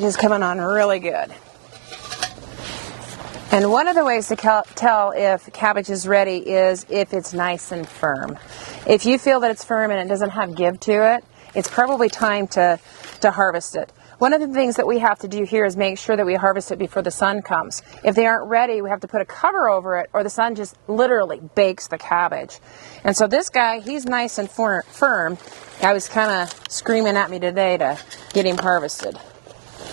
cabbage is coming on really good. And one of the ways to tell if cabbage is ready is if it's nice and firm. If you feel that it's firm and it doesn't have give to it, it's probably time to harvest it. One of the things that we have to do here is make sure that we harvest it before the sun comes. If they aren't ready, we have to put a cover over it, or the sun just literally bakes the cabbage. And so this guy, he's nice and firm. I was kind of screaming at me today to get him harvested.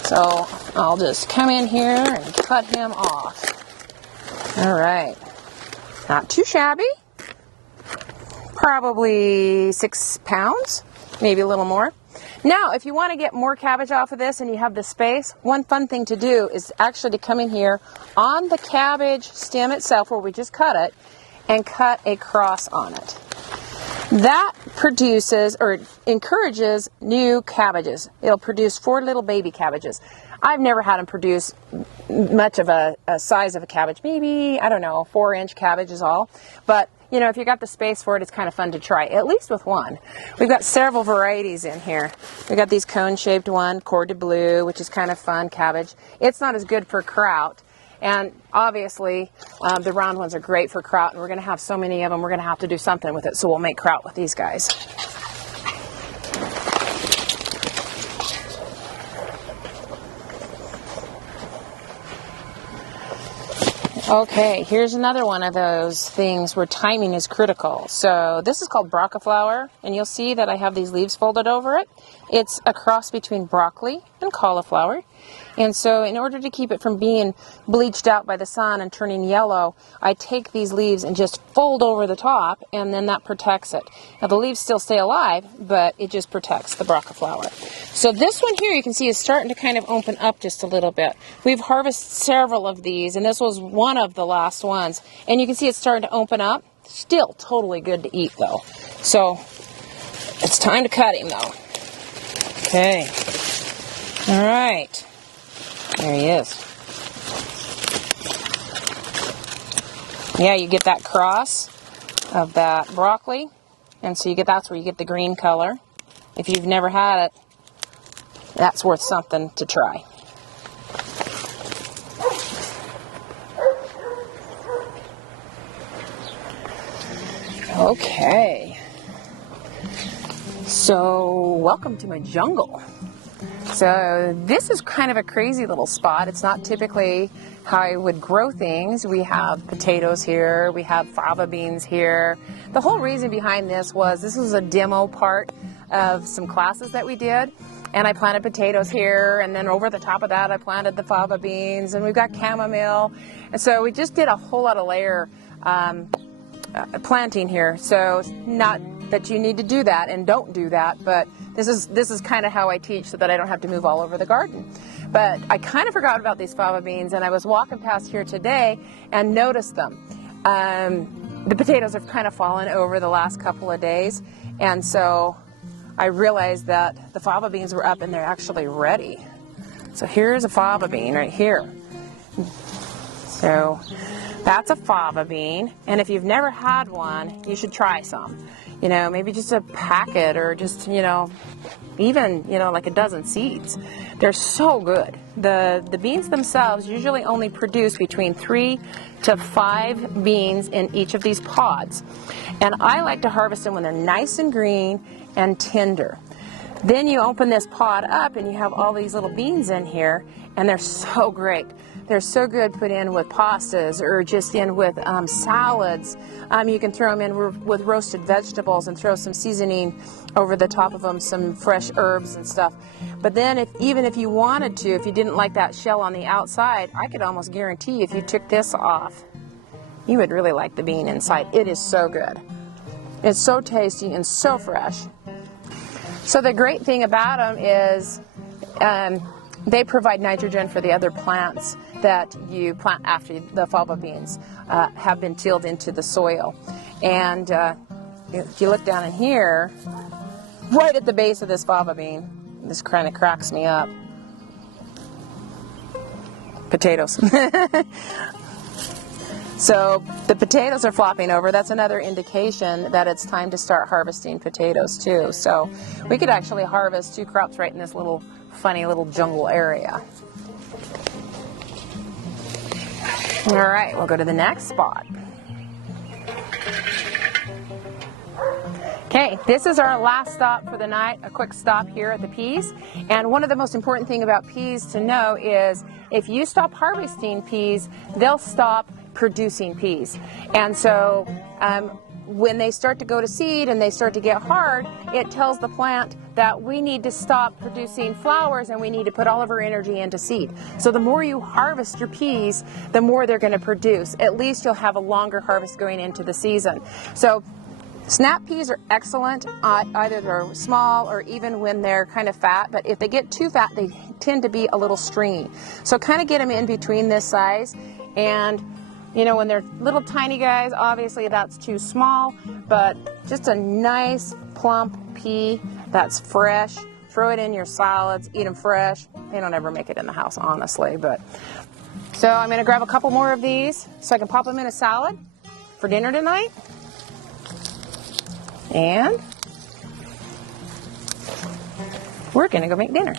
So I'll just come in here and cut him off. All right. Not too shabby. Probably 6 pounds, maybe a little more. Now, if you want to get more cabbage off of this and you have the space, one fun thing to do is actually to come in here on the cabbage stem itself where we just cut it and cut a cross on it. That produces or encourages new cabbages. It'll produce 4 little baby cabbages. I've never had them produce much of a size of a cabbage. Maybe, I don't know, 4-inch cabbage is all. But, you know, if you got the space for it, it's kind of fun to try, at least with one. We've got several varieties in here. We've got these cone-shaped one, corded bleu, which is kind of fun cabbage. It's not as good for kraut. And obviously, the round ones are great for kraut, and we're going to have so many of them, we're going to have to do something with it, so we'll make kraut with these guys. Okay, here's another one of those things where timing is critical. So this is called broccoli, and you'll see that I have these leaves folded over it. It's a cross between broccoli and cauliflower. And so in order to keep it from being bleached out by the sun and turning yellow, I take these leaves and just fold over the top, and then that protects it. Now the leaves still stay alive, but it just protects the broccoli. So this one here you can see is starting to kind of open up just a little bit. We've harvested several of these, and this was one of the last ones. And you can see it's starting to open up. Still totally good to eat though. So it's time to cut him though. Okay. All right. There he is. Yeah, you get that cross of that broccoli, and so that's where you get the green color. If you've never had it, that's worth something to try. Okay. So, welcome to my jungle. So this is kind of a crazy little spot. It's not typically how I would grow things. We have potatoes here, we have fava beans here. The whole reason behind this was a demo part of some classes that we did, and I planted potatoes here, and then over the top of that I planted the fava beans, and we've got chamomile, and so we just did a whole lot of layer planting here. So not that you need to do that, and don't do that, but this is kind of how I teach so that I don't have to move all over the garden. But I kind of forgot about these fava beans, and I was walking past here today and noticed them. The potatoes have kind of fallen over the last couple of days, and so I realized that the fava beans were up and they're actually ready. So here's a fava bean right here. So that's a fava bean, and if you've never had one, you should try some. You know, maybe just a packet, or just, you know, even, you know, like a dozen seeds. They're so good. The beans themselves usually only produce between 3 to 5 beans in each of these pods. And I like to harvest them when they're nice and green and tender. Then you open this pod up and you have all these little beans in here, and they're so great. They're so good put in with pastas, or just in with salads. You can throw them in with roasted vegetables and throw some seasoning over the top of them, some fresh herbs and stuff. But then even if you wanted to, if you didn't like that shell on the outside, I could almost guarantee if you took this off, you would really like the bean inside. It is so good. It's so tasty and so fresh. So the great thing about them is they provide nitrogen for the other plants that you plant after the fava beans have been tilled into the soil. And if you look down in here, right at the base of this fava bean, this kind of cracks me up. Potatoes. So the potatoes are flopping over. That's another indication that it's time to start harvesting potatoes too. So we could actually harvest 2 crops right in this little funny little jungle area. All right, we'll go to the next spot. Okay, this is our last stop for the night, a quick stop here at the peas. And one of the most important thing about peas to know is if you stop harvesting peas, they'll stop producing peas. And so when they start to go to seed and they start to get hard, it tells the plant that we need to stop producing flowers and we need to put all of our energy into seed. So the more you harvest your peas, the more they're going to produce. At least you'll have a longer harvest going into the season. So snap peas are excellent, either they're small or even when they're kind of fat, but if they get too fat, they tend to be a little stringy. So kind of get them in between this size, and you know, when they're little tiny guys, obviously that's too small, but just a nice plump pea that's fresh. Throw it in your salads, eat them fresh. They don't ever make it in the house, honestly, but. So I'm gonna grab a couple more of these so I can pop them in a salad for dinner tonight. And we're gonna go make dinner.